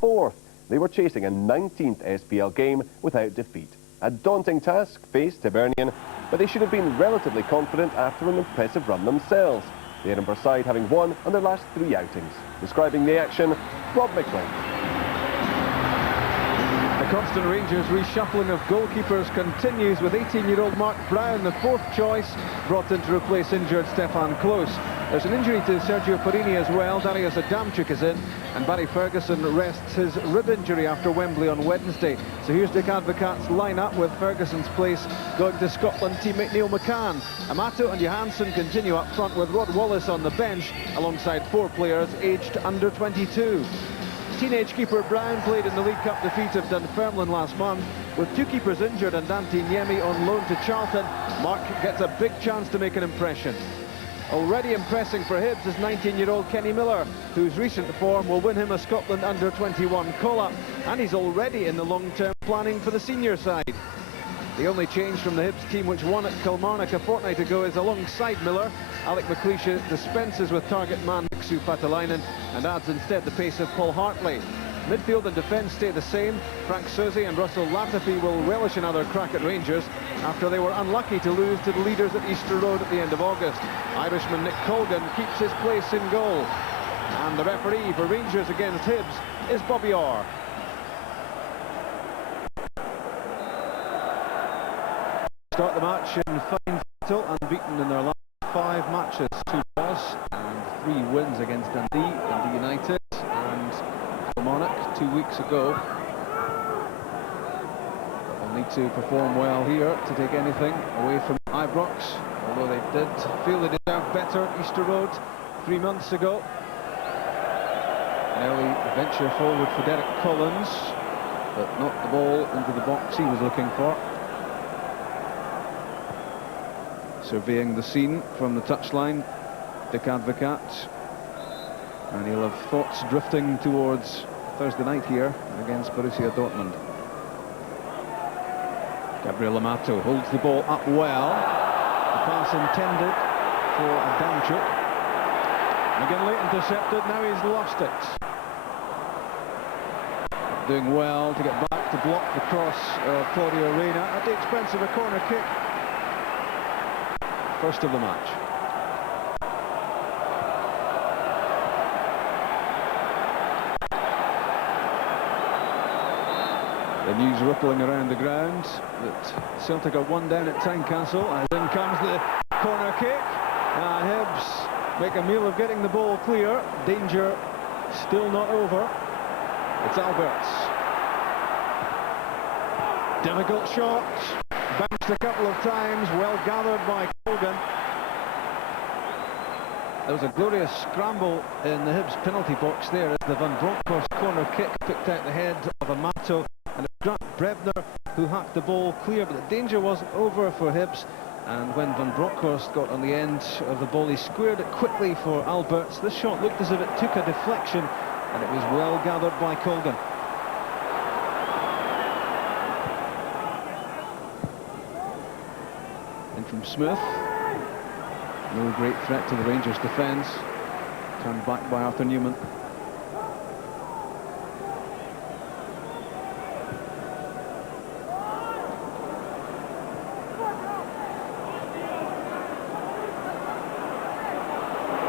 4th. They were chasing a 19th SPL game without defeat. A daunting task faced Hibernian, but they should have been relatively confident after an impressive run themselves. The Edinburgh side having won on their last 3 outings. Describing the action, Rob McLean. The constant Rangers reshuffling of goalkeepers continues with 18-year-old Mark Brown, the 4th choice, brought in to replace injured Stefan Klose. There's an injury to Sergio Parini as well. Darius Adamczyk is in, and Barry Ferguson rests his rib injury after Wembley on Wednesday. So here's Dick Advocaat's lineup, with Ferguson's place going to Scotland teammate Neil McCann. Amato and Johansson continue up front, with Rod Wallace on the bench alongside 4 players aged under 22. Teenage keeper Brown played in the League Cup defeat of Dunfermline last month. With 2 keepers injured and Dante Niemi on loan to Charlton, Mark gets a big chance to make an impression. Already impressing for Hibs is 19-year-old Kenny Miller, whose recent form will win him a Scotland under-21 call-up, and he's already in the long-term planning for the senior side. The only change from the Hibs team, which won at Kilmarnock a fortnight ago, is alongside Miller. Alec McLeish dispenses with target man Mixu Patalainen and adds instead the pace of Paul Hartley. Midfield and defence stay the same. Frank Suzy and Russell Latifi will relish another crack at Rangers after they were unlucky to lose to the leaders at Easter Road at the end of August. Irishman Nick Colgan keeps his place in goal. And the referee for Rangers against Hibs is Bobby Orr. Start the match in fine battle, unbeaten in their last 5 matches, 2 draws and 3 wins against Dundee United and Kilmarnock 2 weeks ago. They'll need to perform well here to take anything away from Ibrox, although they did feel they deserved better at Easter Road 3 months ago. An early venture forward for Derek Collins, but not the ball into the box he was looking for. Surveying the scene from the touchline, Dick Advocaat, and he'll have thoughts drifting towards Thursday night here against Borussia Dortmund. Gabriel Amato holds the ball up well. The pass intended for Adamczyk. McGinley intercepted, now he's lost it. Doing well to get back to block the cross of Claudio Reyna at the expense of a corner kick. First of the match. The news rippling around the ground that Celtic are 1 down at Tynecastle, as in comes the corner kick, and Hibs make a meal of getting the ball clear. Danger still not over. It's Alberts. Difficult shot. Bounced a couple of times, well gathered by Colgan. There was a glorious scramble in the Hibs penalty box there as the Van Bronckhorst corner kick picked out the head of Amato, and it was Grant Brevner who hacked the ball clear, but the danger wasn't over for Hibs, and when Van Bronckhorst got on the end of the ball, he squared it quickly for Alberts. This shot looked as if it took a deflection, and it was well gathered by Colgan. From Smith, no great threat to the Rangers defence, turned back by Arthur Newman.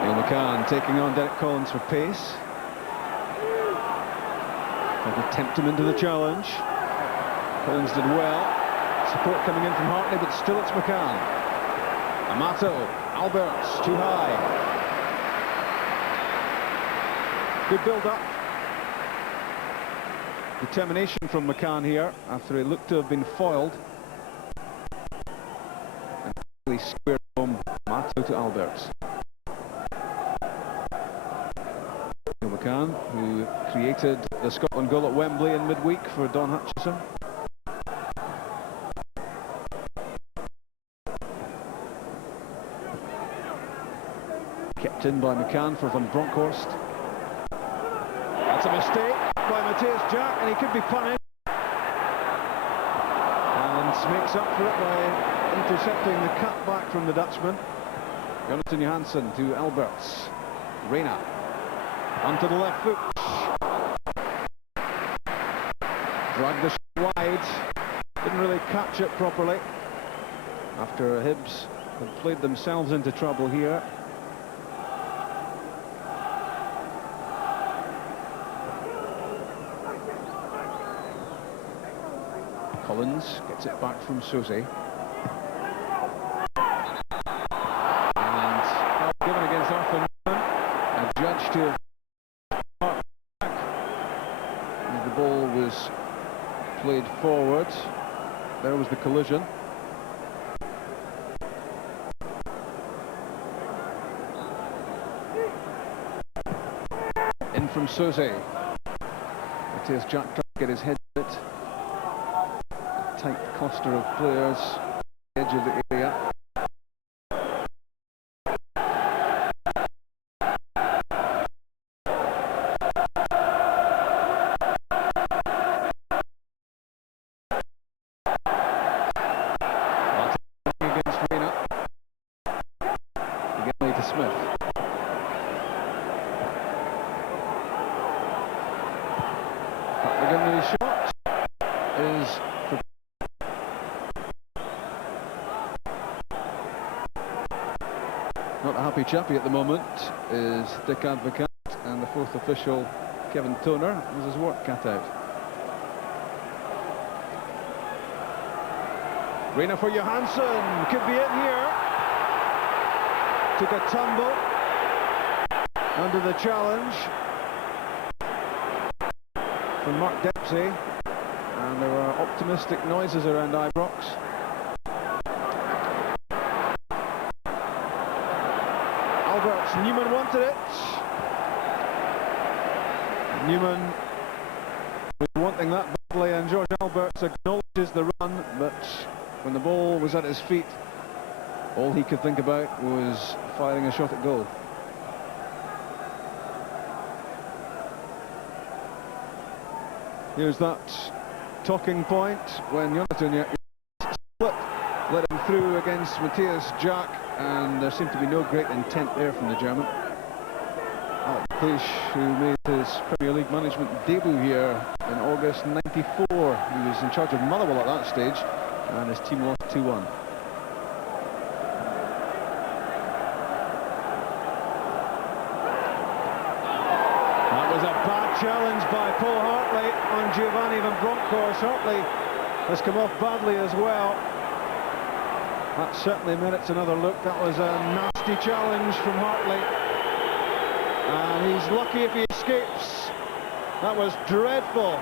Neil McCann taking on Derek Collins for pace. Tried to tempt him into the challenge. Collins did well. Support coming in from Hartley, but still it's McCann. Amato, Alberts, too high. Good build-up. Determination from McCann here, after he looked to have been foiled. And really squared home Amato to Alberts. McCann, who created the Scotland goal at Wembley in midweek for Don Hutchison. Kept in by McCann for Van Bronckhorst. That's a mistake by Matthias Jack, and he could be punished. And makes up for it by intercepting the cut back from the Dutchman. Jonathan Johansson to Alberts. Reyna onto the left foot. Dragged the shot wide. Didn't really catch it properly. After Hibs had played themselves into trouble here. Collins gets it back from Susie. And foul given against Arthur Newman. And judged to have back. And the ball was played forward. There was the collision. In from Susie. Matthias Jack trying to get his head in it. Tight cluster of players, edge of the area. Against Reina. Again to Smith. Again the shot is for not a happy chappy at the moment is Dick Advocat, and the fourth official, Kevin Toner, has his work cut out. Reina for Johansson, could be in here. Took a tumble under the challenge from Mark Dempsey, and there were optimistic noises around Ibrox. Alberts, Newman wanted it. Newman was wanting that badly, and George Alberts acknowledges the run, but when the ball was at his feet, all he could think about was firing a shot at goal. Here's that talking point when Jonathan split, let him through against Matthias Jack, and there seemed to be no great intent there from the German. Alex Cleish, who made his Premier League management debut here in August '94. He was in charge of Motherwell at that stage, and his team lost 2-1. That was a bad challenge by Paul Hartley on Giovanni van Bronckhorst. Hartley has come off badly as well. That certainly merits another look. That was a nasty challenge from Hartley, and he's lucky if he escapes. That was dreadful.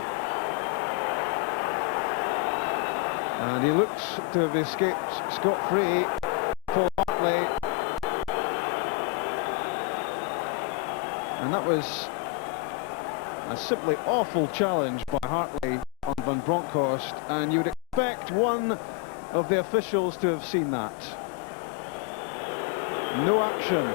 And he looks to have escaped scot-free, Paul Hartley. And that was a simply awful challenge by Hartley on Van Bronckhorst, and you would expect one of the officials to have seen that. No action.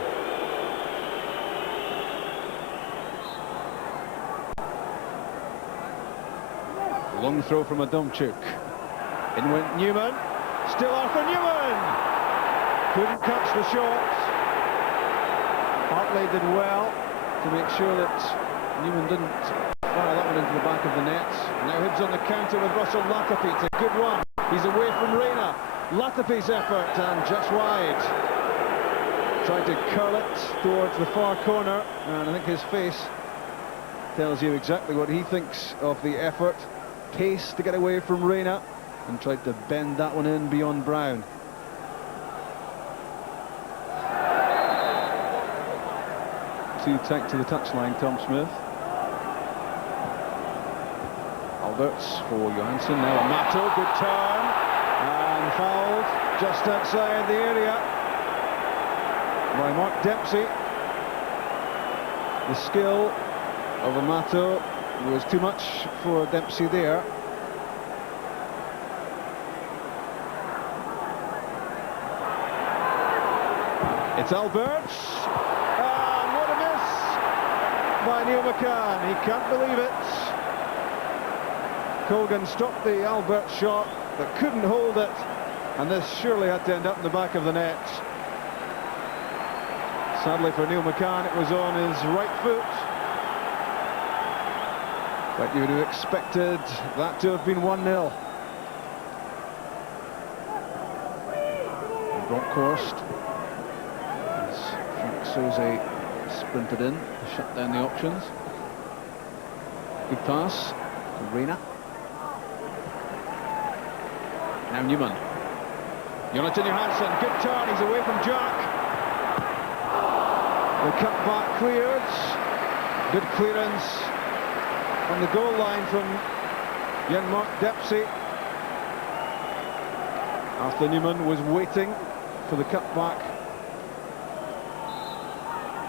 Long throw from Adamchuk. In went Newman. Still Arthur Newman! Couldn't catch the shot. Hartley did well to make sure that Newman didn't fire that one into the back of the net. Now Hibs on the counter with Russell Latapi. It's a good one. He's away from Reina. Latapi's effort, and just wide. Tried to curl it towards the far corner, and I think his face tells you exactly what he thinks of the effort. Pace to get away from Reina, and tried to bend that one in beyond Brown. Too tight to the touchline, Tom Smith. Alberts for Johansson, now Amato, good turn, and fouled just outside the area by Mark Dempsey. The skill of Amato was too much for Dempsey there. It's Alberts, and what a miss by Neil McCann. He can't believe it. Colgan stopped the Alberts shot, but couldn't hold it, and this surely had to end up in the back of the net. Sadly for Neil McCann, it was on his right foot. But you would have expected that to have been 1-0. Bronkhorst, as Frank Soze sprinted in to shut down the options. Good pass to Reina. Now Newman. Jonathan Johansson, good turn, he's away from Jack. The cut back cleared. Good clearance on the goal line from young Mark Dempsey. Arthur Newman was waiting for the cut back,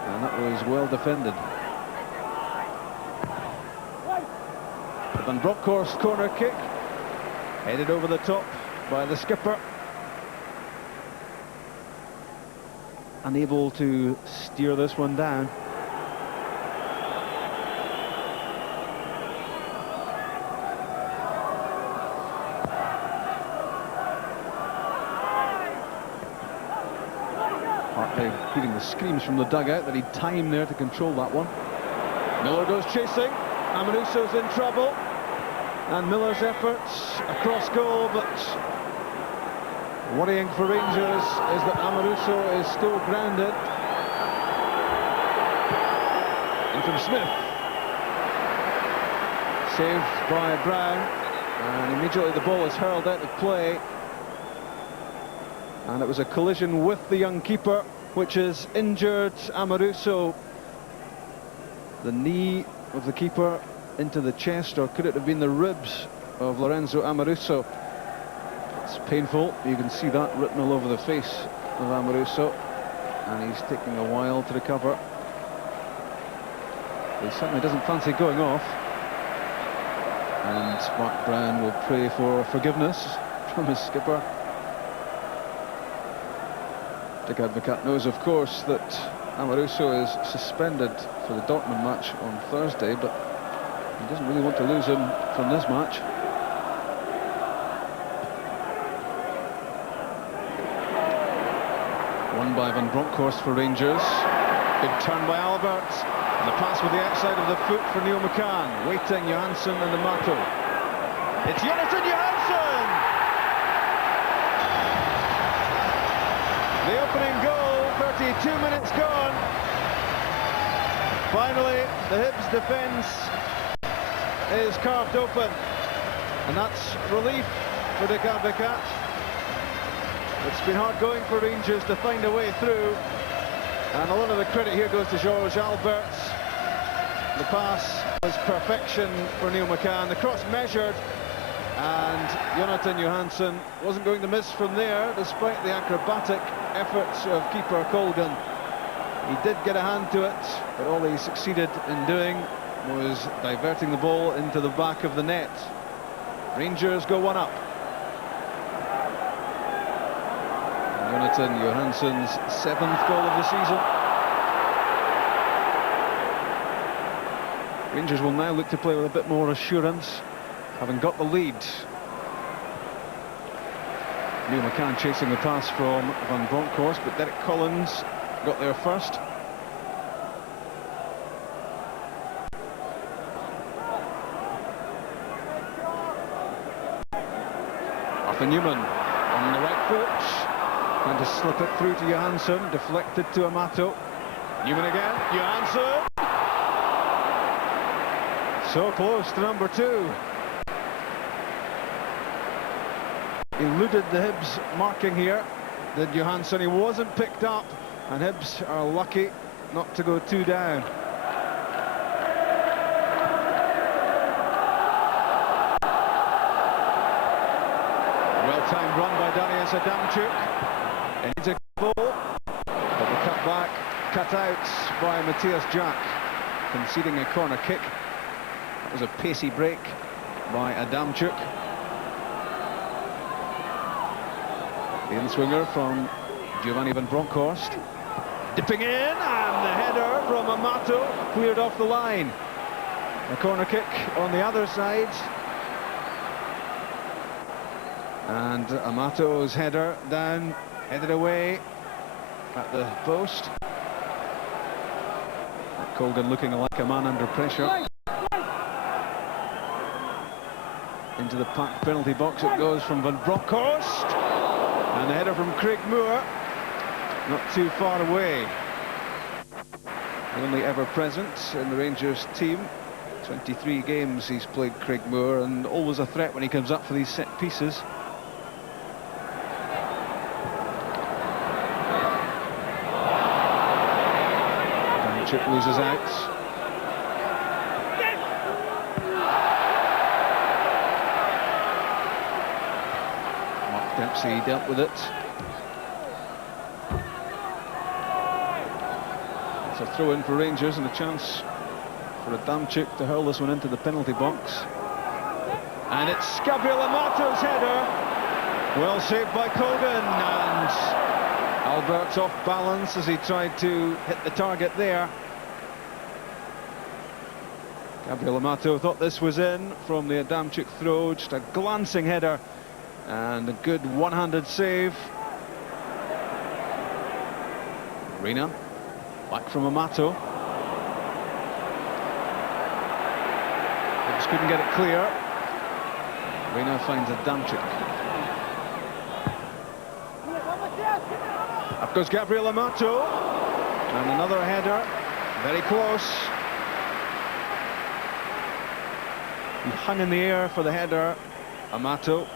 and that was well defended. Van Bronckhorst corner kick, headed over the top by the skipper. Unable to steer this one down. Partly hearing the screams from the dugout that he'd time there to control that one. Miller goes chasing. Amoruso's in trouble. And Miller's efforts across goal, but worrying for Rangers is that Amoruso is still grounded. And from Smith. Saved by Brown. And immediately the ball is hurled out of play. And it was a collision with the young keeper, which has injured Amoruso. The knee of the keeper into the chest, or could it have been the ribs of Lorenzo Amoruso? It's painful. You can see that written all over the face of Amoruso, and he's taking a while to recover. He certainly doesn't fancy going off, and Mark Brown will pray for forgiveness from his skipper. Dick Advocat knows, of course, that Amoruso is suspended for the Dortmund match on Thursday, but he doesn't really want to lose him from this match. Won by Van Bronckhorst for Rangers. Good turn by Albert. And the pass with the outside of the foot for Neil McCann. Waiting, Johansson and Amato. It's Jonathan Johansson! The opening goal, 32 minutes gone. Finally, the Hibs defence is carved open, and that's relief for Dick Advocat. It's been hard going for Rangers to find a way through, and a lot of the credit here goes to George Alberts. The pass was perfection for Neil McCann. The cross measured, and Jonathan Johansson wasn't going to miss from there, despite the acrobatic efforts of keeper Colgan. He did get a hand to it, but all he succeeded in doing was diverting the ball into the back of the net. Rangers go one up. And Jonathan Johansson's 7th goal of the season. Rangers will now look to play with a bit more assurance, having got the lead. Neil McCann chasing the pass from Van Bronckhorst, but Derek Collins got there first. Arthur Newman on the right foot, trying to slip it through to Johansson, deflected to Amato. Newman again, Johansson! So close to number 2. Eluded the Hibs marking here, did Johansson. He wasn't picked up, and Hibs are lucky not to go 2 down. Well-timed run by Darius Adamchuk. He needs a goal, but the cut back, cut out by Matthias Jack, conceding a corner kick. That was a pacey break by Adamchuk. The in-swinger from Giovanni Van Bronckhorst. Dipping in, and the header from Amato cleared off the line. A corner kick on the other side. And Amato's header down, headed away at the post. Colgan looking like a man under pressure. Into the packed penalty box it goes from Van Bronckhorst. And the header from Craig Moore. Not too far away. The only ever present in the Rangers team. 23 games he's played, Craig Moore, and always a threat when he comes up for these set pieces. And Chip loses out. Mark Dempsey dealt with it. It's a throw in for Rangers and a chance for Adamczyk to hurl this one into the penalty box. And it's Gabriel Amato's header. Well saved by Colgan, and Albert's off balance as he tried to hit the target there. Gabriel Amato thought this was in from the Adamczyk throw. Just a glancing header and a good one-handed save. Reina. Back from Amato. Just couldn't get it clear. Reina finds Adamczyk. Up goes Gabriel Amato. And another header. Very close. He hung in the air for the header, Amato.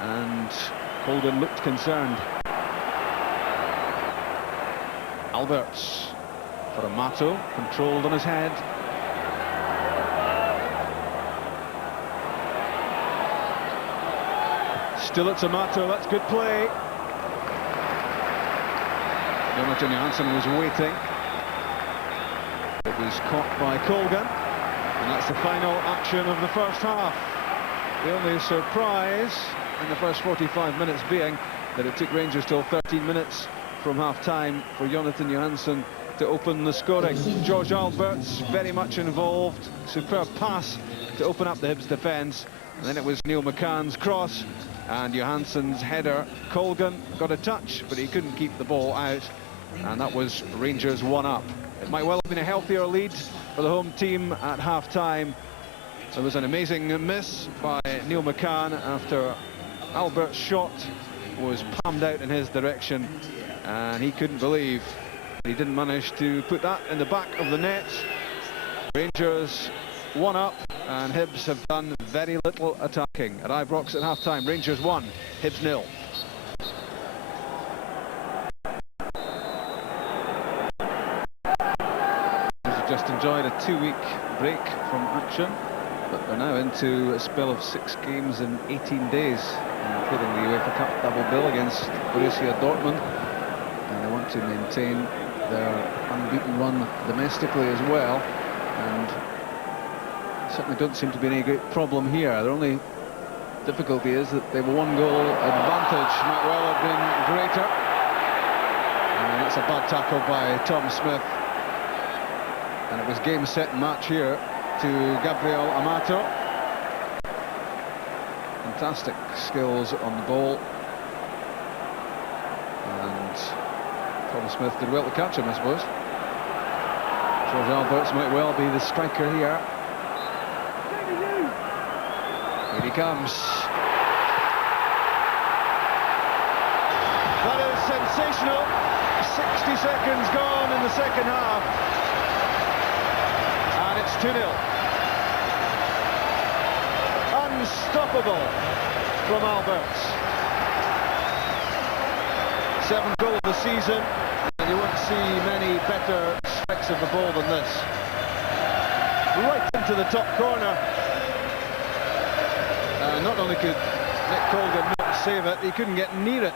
And Holden looked concerned. Alberts for Amato, controlled on his head. Still it's Amato, that's good play. Jonathan Johansson was waiting. It was caught by Colgan, and that's the final action of the first half. The only surprise in the first 45 minutes being that it took Rangers till 13 minutes from half-time for Jonathan Johansson to open the scoring. George Alberts very much involved. Superb pass to open up the Hibs defence. And then it was Neil McCann's cross and Johansson's header. Colgan got a touch, but he couldn't keep the ball out. And that was Rangers 1-up. It might well have been a healthier lead for the home team at half-time. There was an amazing miss by Neil McCann after Albert's shot was palmed out in his direction. And he couldn't believe he didn't manage to put that in the back of the net. Rangers 1-up, and Hibs have done very little attacking. At Ibrox at half-time, Rangers 1, Hibs 0. They've just enjoyed a 2-week break from action, but they're now into a spell of 6 games in 18 days, including the UEFA Cup double bill against Borussia Dortmund. And they want to maintain their unbeaten run domestically as well, and certainly don't seem to be any great problem here. Their only difficulty is that they have a 1-goal advantage. Might well have been greater. And it's a bad tackle by Tom Smith, and it was game, set, and match here to Gabriel Amato. Fantastic skills on the ball, and Tom Smith did well to catch him, I suppose. George Alberts might well be the striker here. Here he comes. That is sensational. 60 seconds gone in the second half. And it's 2-0. Unstoppable from Alberts. 7th goal of the season, and you won't see many better strikes of the ball than this. Right into the top corner. Not only could Nick Colgan not save it, he couldn't get near it.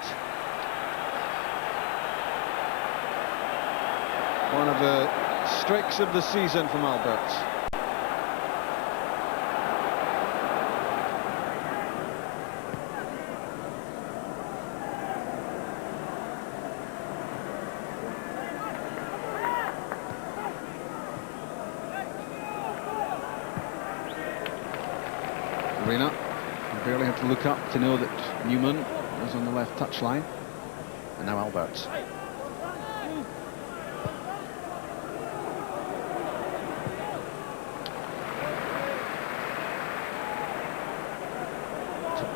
One of the strikes of the season from Alberts. Reina barely had to look up to know that Newman was on the left touchline, and now Alberts.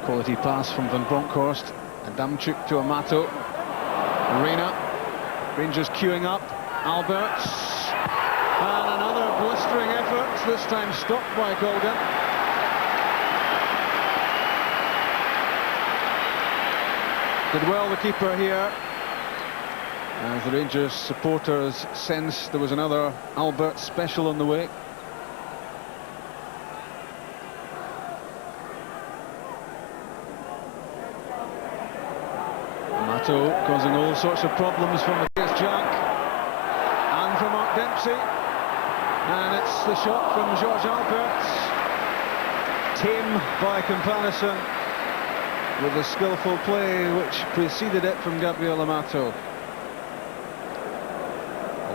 Quality pass from Van Bronckhorst. Adamczyk to Amato. Reina. Rangers queuing up. Alberts. And another blistering effort, this time stopped by Colgan. Did well, the keeper here. As the Rangers supporters sensed there was another Alberts special on the way. Amato causing all sorts of problems for Matthias Jack and for Mark Dempsey. And it's the shot from George Alberts. Tame by comparison with the skillful play which preceded it from Gabriel Amato.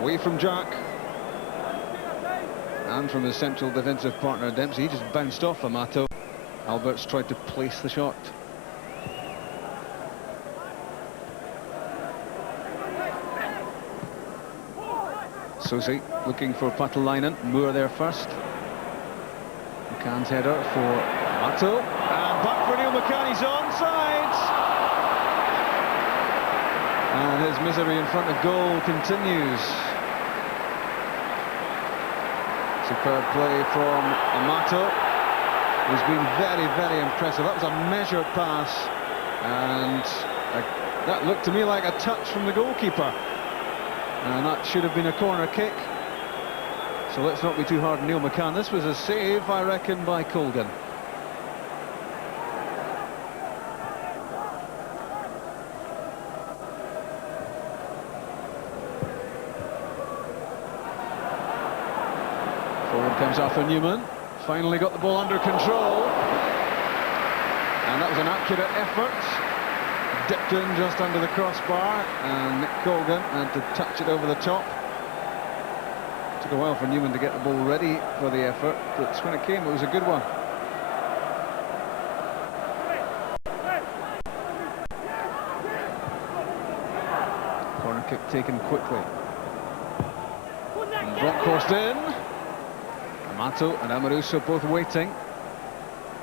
Away from Jack. And from his central defensive partner Dempsey. He just bounced off Amato. Alberts tried to place the shot. Susi looking for Patalainen. Moore there first. McCann's header for Amato. And back for Neil McCann, he's onside. And his misery in front of goal continues. Superb play from Amato, who's been very, very impressive. That was a measured pass, and that looked to me like a touch from the goalkeeper. And that should have been a corner kick. So let's not be too hard on Neil McCann. This was a save, I reckon, by Colgan. Forward comes Arthur Newman. Finally got the ball under control. And that was an accurate effort. Dipped in just under the crossbar, and Nick Colgan had to touch it over the top. Took a while for Newman to get the ball ready for the effort, but when it came, it was a good one. Corner kick taken quickly. And Bronckhorst in. Amato and Amoruso both waiting.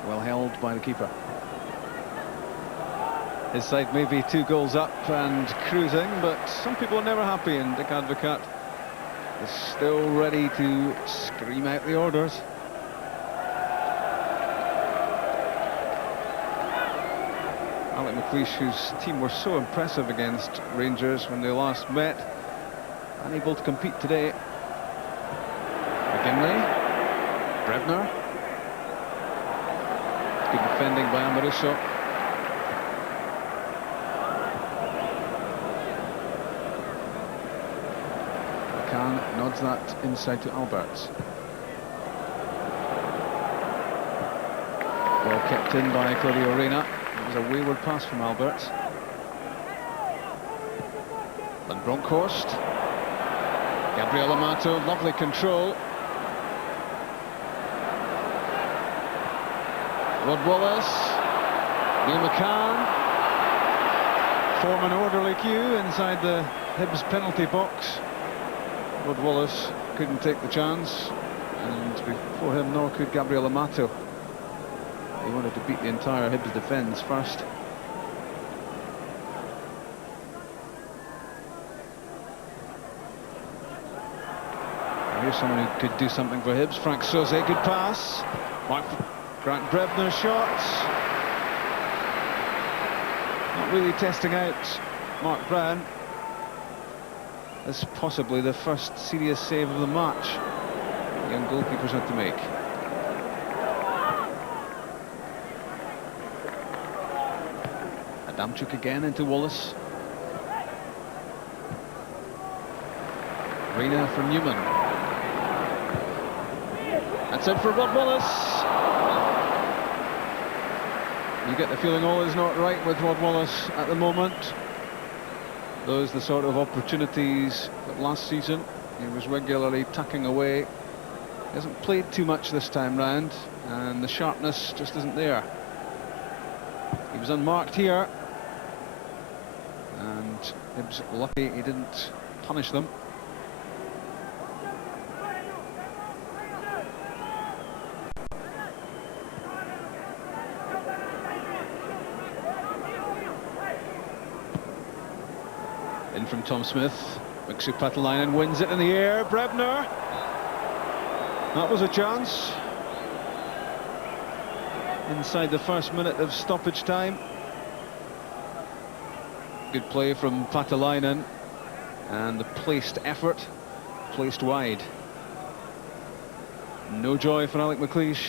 Well held by the keeper. His side may be 2 goals up and cruising, but some people are never happy, and Dick Advocat is still ready to scream out the orders. Alec McLeish, whose team were so impressive against Rangers when they last met, unable to compete today. McGinley, Brebner. Good defending by Amoruso. McCann nods that inside to Alberts. Ball kept in by Claudio Reina. It was a wayward pass from Alberts. Van Bronckhorst. Gabriel Amato, lovely control. Rod Wallace. Neil McCann. Form an orderly queue inside the Hibs penalty box. Rod Wallace couldn't take the chance, and before him nor could Gabriel Amato. He wanted to beat the entire Hibs defence first. Now here's someone who could do something for Hibs. Frank Sauzet, good pass. Grant Brebner's shot. Not really testing out Mark Brown. This is possibly the first serious save of the match the young goalkeepers had to make. Adamczyk again into Wallace. Reina for Newman. That's it for Rod Wallace. You get the feeling all is not right with Rod Wallace at the moment. Those are the sort of opportunities that last season he was regularly tucking away. He hasn't played too much this time round, and the sharpness just isn't there. He was unmarked here, and Hibs lucky he didn't punish them. In from Tom Smith. Mixu Patalainen wins it in the air. Brebner. That was a chance. Inside the first minute of stoppage time. Good play from Patalainen. And the placed effort. Placed wide. No joy for Alec McLeish.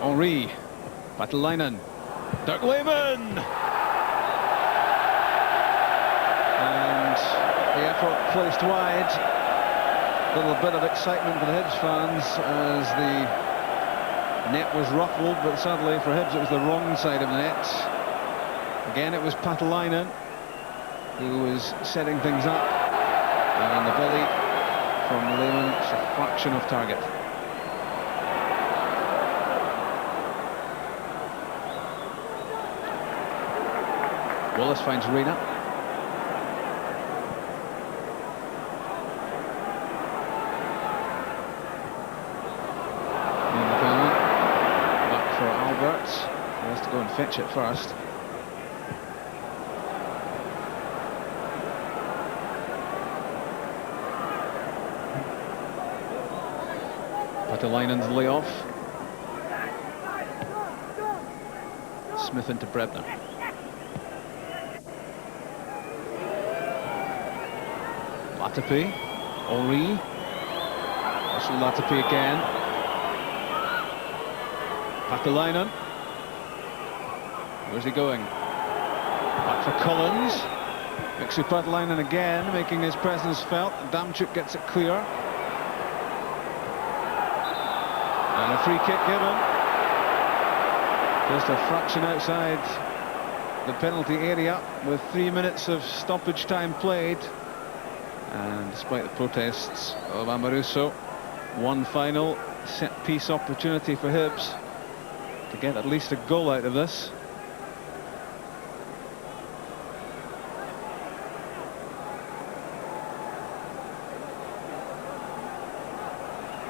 Henri, Patalainen, Dirk Lehmann, and the effort placed wide. A little bit of excitement for the Hibs fans as the net was ruffled, but sadly for Hibs it was the wrong side of the net. Again it was Patalainen who was setting things up, and the volley from Lehmann, it's a fraction of target. Wallace finds Reina. Back for Albert. He has to go and fetch it first. Patalainen's layoff. Smith into Brebner. Latapi, Henri, also Latapi again. Patalainen. Where's he going? Back for Collins. Mixu Patalainen again, making his presence felt. Damchuk gets it clear. And a free kick given. Just a fraction outside the penalty area with 3 minutes of stoppage time played. And despite the protests of Amoruso, one final set-piece opportunity for Hibs to get at least a goal out of this.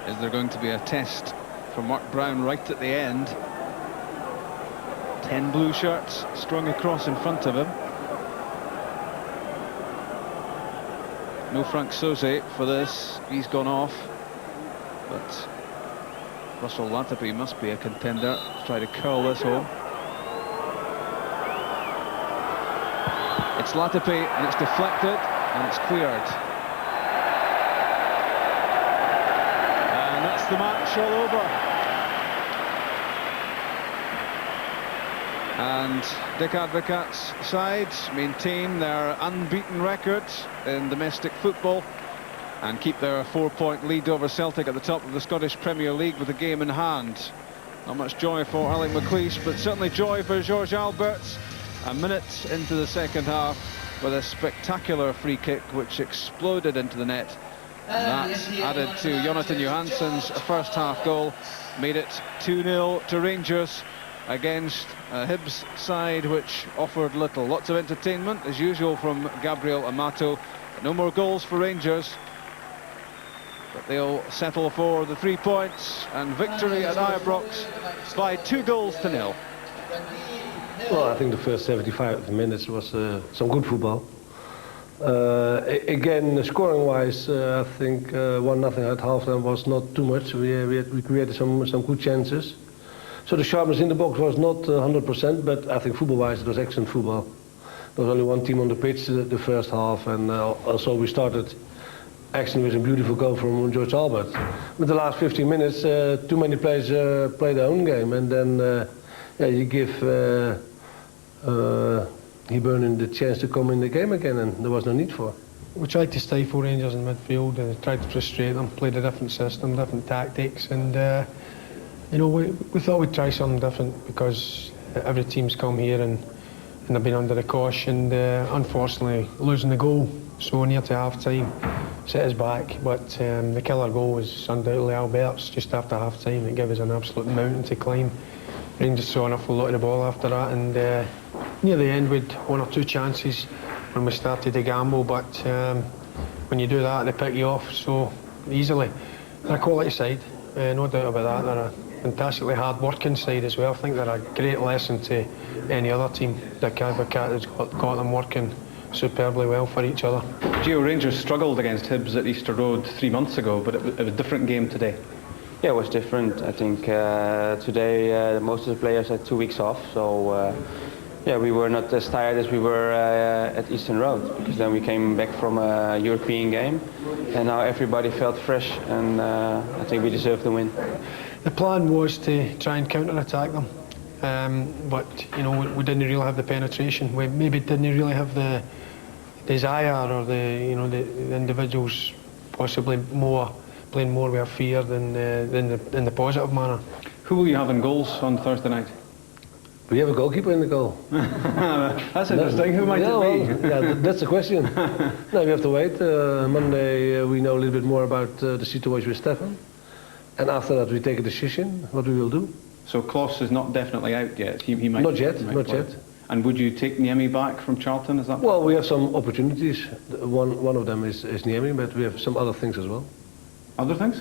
Is there going to be a test for Mark Brown right at the end? 10 blue shirts strung across in front of him. No Frank Soze for this, he's gone off, but Russell Latapi must be a contender to try to curl this home. It's Latapi and it's deflected and it's cleared. And that's the match all over. And Dick Advocaat's side maintain their unbeaten record in domestic football and keep their 4-point lead over Celtic at the top of the Scottish Premier League with a game in hand. Not much joy for Alec McLeish, but certainly joy for George Alberts. A minute into the second half with a spectacular free kick which exploded into the net. And that, added to Jonathan Johansson's first half goal, made it 2-0 to Rangers against a Hibs side which offered little. Lots of entertainment as usual from Gabriel Amato, but no more goals for Rangers. But they'll settle for the 3 points and victory at Ibrox by 2-0. Well, I think the first 75 minutes was some good football. Again, scoring-wise, I think 1-0 at half-time was not too much. We created some good chances. So the sharpness in the box was not 100%, but I think football-wise it was excellent football. There was only one team on the pitch the first half, and also we started actually with a beautiful goal from George Albert. But the last 15 minutes, too many players play their own game, and then you give Hibernian the chance to come in the game again, and there was no need for it. We tried to stifle Rangers in midfield and tried to frustrate them, played a different system, different tactics, and you know, we thought we'd try something different because every team's come here and they've been under the cosh, and unfortunately losing the goal so near to half-time set us back. But the killer goal was undoubtedly Albert's just after half-time. It gave us an absolute mountain to climb. Rangers saw an awful lot of the ball after that, and near the end we had 1 or 2 chances when we started to gamble, but when you do that they pick you off, so easily. They're a quality side, no doubt about that. They're a fantastically hard-working side as well. I think they're a great lesson to any other team. The Cat has got them working superbly well for each other. Gio, Rangers struggled against Hibs at Easter Road 3 months ago, but it was a different game today. Yeah, it was different. I think today most of the players had 2 weeks off, so yeah, we were not as tired as we were at Eastern Road, because then we came back from a European game, and now everybody felt fresh, and I think we deserved the win. The plan was to try and counter-attack them, but you know we didn't really have the penetration. We maybe didn't really have the desire, or the individuals possibly playing more with fear than in the positive manner. Who will you have in goals on Thursday night? We have a goalkeeper in the goal. That's interesting. Who might it be? Yeah, that's the question. No, we have to wait. Monday we know a little bit more about the situation with Stefan. And after that we take a decision what we will do. So Kloss is not definitely out yet. He might. Not yet, he might not play. yet. And would you take Niemi back from Charlton? Is that? Well, we have some opportunities. One of them is Niemi, but we have some other things as well. Other things?